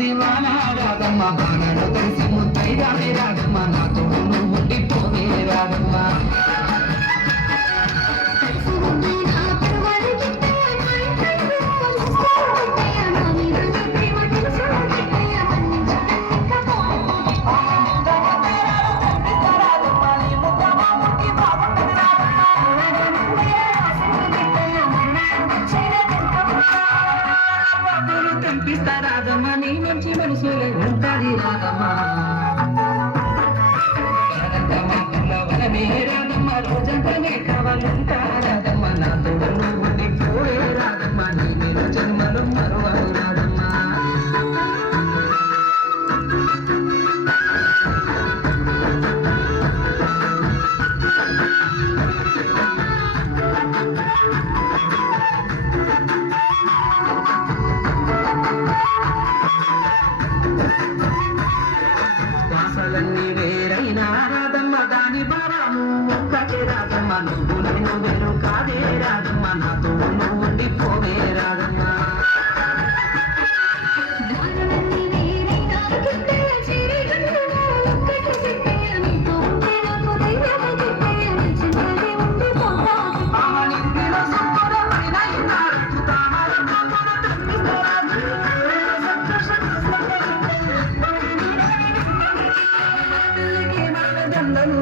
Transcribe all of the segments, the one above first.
ఉన్నది వాన రాధమ్మ బాణను కలిసి ముద్దైదానే రాధమ్మ నా తోడు నువ్వు ఉండిపోవే రాధమ్మ రాధమ్మ నీ మంచి మనసులే ఉంటాది రాధమ్మ రాధమ్మ రోజంతనే కావాలంటా రాధమ్మ నా తోడు నువ్వు ఉండిపోయే రాధమ్మ నీ మీరు జన్మలు మరువరు రాధమ్మ వాసలన్నీ వేరైనా రాధమ్మ దాని భారము ఒక్కటే రాధమ్మ నువ్వు నేను వేరు కాదే రాధమ్మ నాతో నువ్వు ఉండిపోవే రాధమ్మ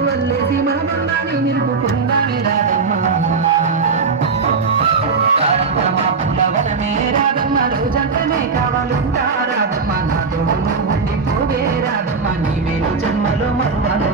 వల్లేసి మా బంధాన్ని నిలుపుకుందానే రాధమ్మ రాధమ్మ పులవరమే రాధమ్మ రోజంతనే కావాలంటా రాధమ్మ నాతో నువ్వు ఉండిపోవే రాధమ్మ నీ వేలు జన్మలో మరువను